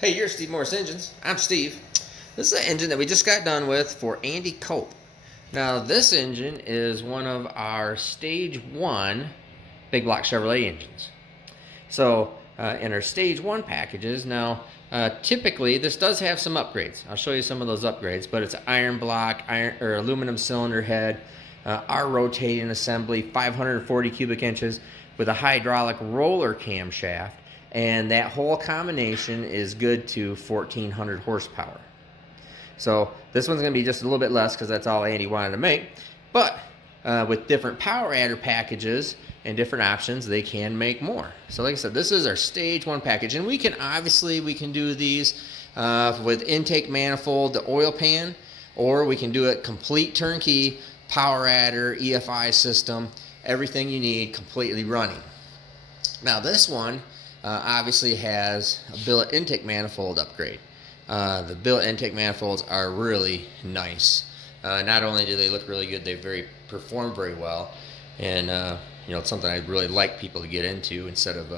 Hey, you're Steve Morris Engines. I'm Steve. This is an engine that we just got done with for Andy Cope. Now, this engine is one of our Stage 1 big block Chevrolet engines. So, in our Stage 1 packages, now, typically this does have some upgrades. I'll show you some of those upgrades, but it's iron block, iron or aluminum cylinder head, our rotating assembly, 540 cubic inches with a hydraulic roller camshaft, and that whole combination is good to 1400 horsepower. So this one's going to be just a little bit less because that's all Andy wanted to make. But with different power adder packages and different options, they can make more. So like I said, this is our Stage 1 package. And we can do these with intake manifold, the oil pan, or we can do it complete turnkey, power adder, EFI system, everything you need completely running. Now this one obviously has a billet intake manifold upgrade. The billet intake manifolds are really nice. Not only do they look really good, they perform very well, and it's something I'd really like people to get into instead of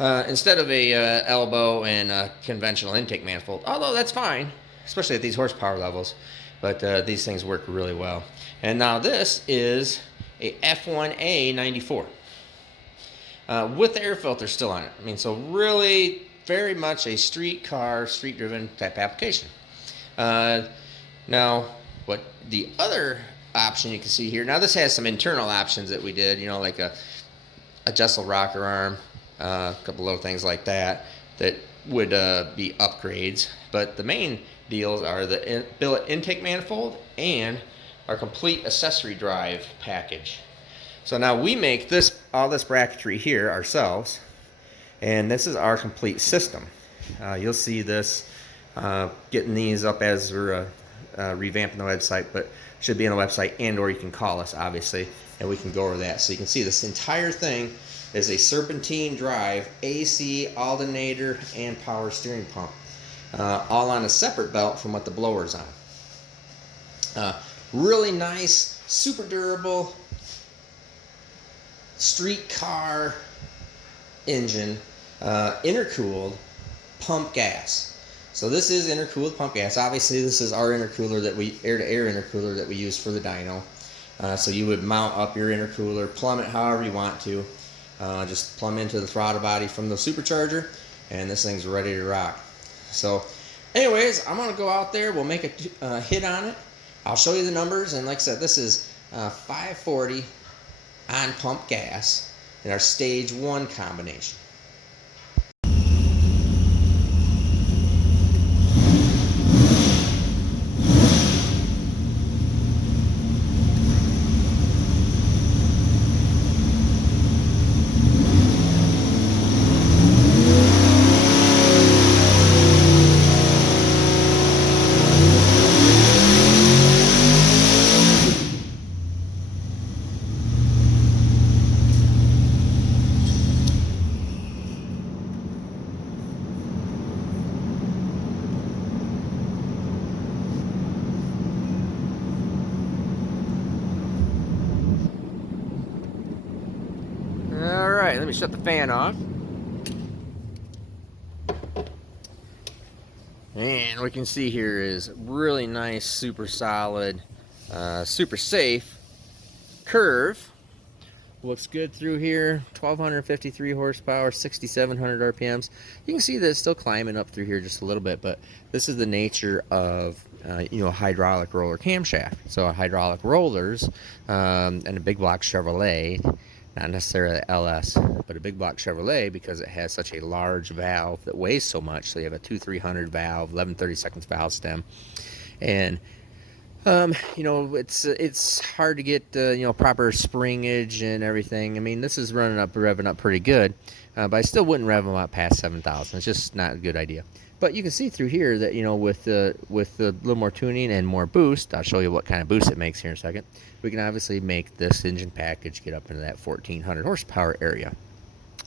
a elbow and a conventional intake manifold. Although that's fine, especially at these horsepower levels. But these things work really well. And now this is a F1A 94 with the air filter still on it. I mean, so really very much a street car, street-driven type application. Now, what the other option you can see here, now this has some internal options that we did, like a Jessel rocker arm, a couple little things like that would be upgrades. But the main deals are the billet intake manifold and our complete accessory drive package. So now we make all this bracketry here ourselves, and this is our complete system. You'll see this getting these up as we're revamping the website, but should be on the website, and or you can call us obviously and we can go over that. So you can see this entire thing is a serpentine drive, AC, alternator, and power steering pump, all on a separate belt from what the blower's on. Really nice, super durable street car engine, intercooled pump gas. So this is intercooled pump gas. Obviously this is our intercooler air-to-air intercooler that we use for the dyno. So you would mount up your intercooler, plumb it however you want to. Just plumb into the throttle body from the supercharger, and this thing's ready to rock. So anyways, I'm going to go out there. We'll make a hit on it. I'll show you the numbers, and like I said, this is 540 on pump gas in our Stage 1 combination. Alright, let me shut the fan off. And what we can see here is really nice, super solid, super safe curve. Looks good through here. 1253 horsepower, 6700 RPMs. You can see that it's still climbing up through here just a little bit, but this is the nature of hydraulic roller camshaft. So hydraulic rollers and a big block Chevrolet, not necessarily LS, but a big block Chevrolet, because it has such a large valve that weighs so much. So you have a 2300 valve, 11/32 valve stem, and it's hard to get proper springage and everything. I mean, this is revving up pretty good, but I still wouldn't rev them up past 7,000. It's just not a good idea. But you can see through here that with the little more tuning and more boost, I'll show you what kind of boost it makes here in a second. We can obviously make this engine package get up into that 1400 horsepower area,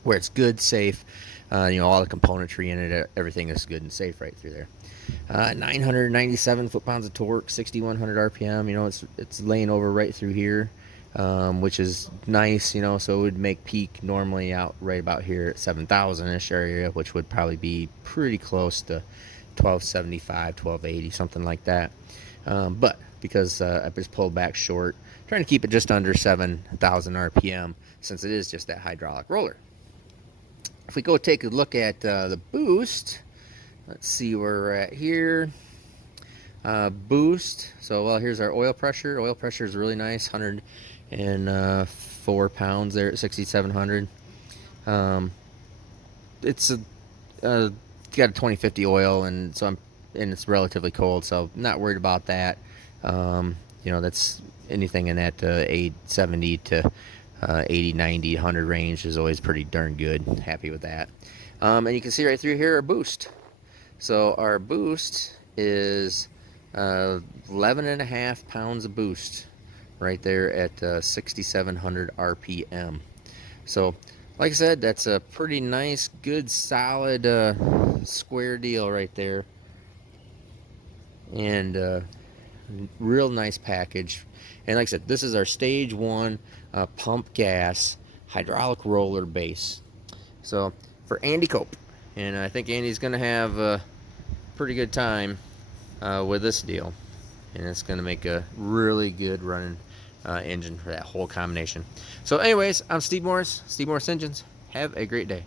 where it's good, safe. All the componentry in it, everything is good and safe right through there. 997 foot-pounds of torque, 6100 RPM. It's laying over right through here. which is nice, you know. So it would make peak normally out right about here at 7,000-ish area, which would probably be pretty close to 1275, 1280, something like that. But because I just pulled back short, trying to keep it just under 7,000 RPM since it is just that hydraulic roller. If we go take a look at the boost, let's see where we're at here. Boost. So, well, here's our oil pressure. Oil pressure is really nice, 104 pounds there at 6,700. It's got a 2050 oil, and so and it's relatively cold, so not worried about that. You know, that's anything in that 870 to 80, 90, 100 range is always pretty darn good. Happy with that. And you can see right through here our boost. So our boost is 11 and a half pounds of boost right there at 6,700 RPM. So, like I said, that's a pretty nice, good, solid, square deal right there. And real nice package. And like I said, this is our stage 1 pump gas hydraulic roller base. So, for Andy Cope. And I think Andy's going to have a pretty good time with this deal. And it's going to make a really good running engine for that whole combination. So anyways, I'm Steve Morris, Steve Morris Engines. Have a great day.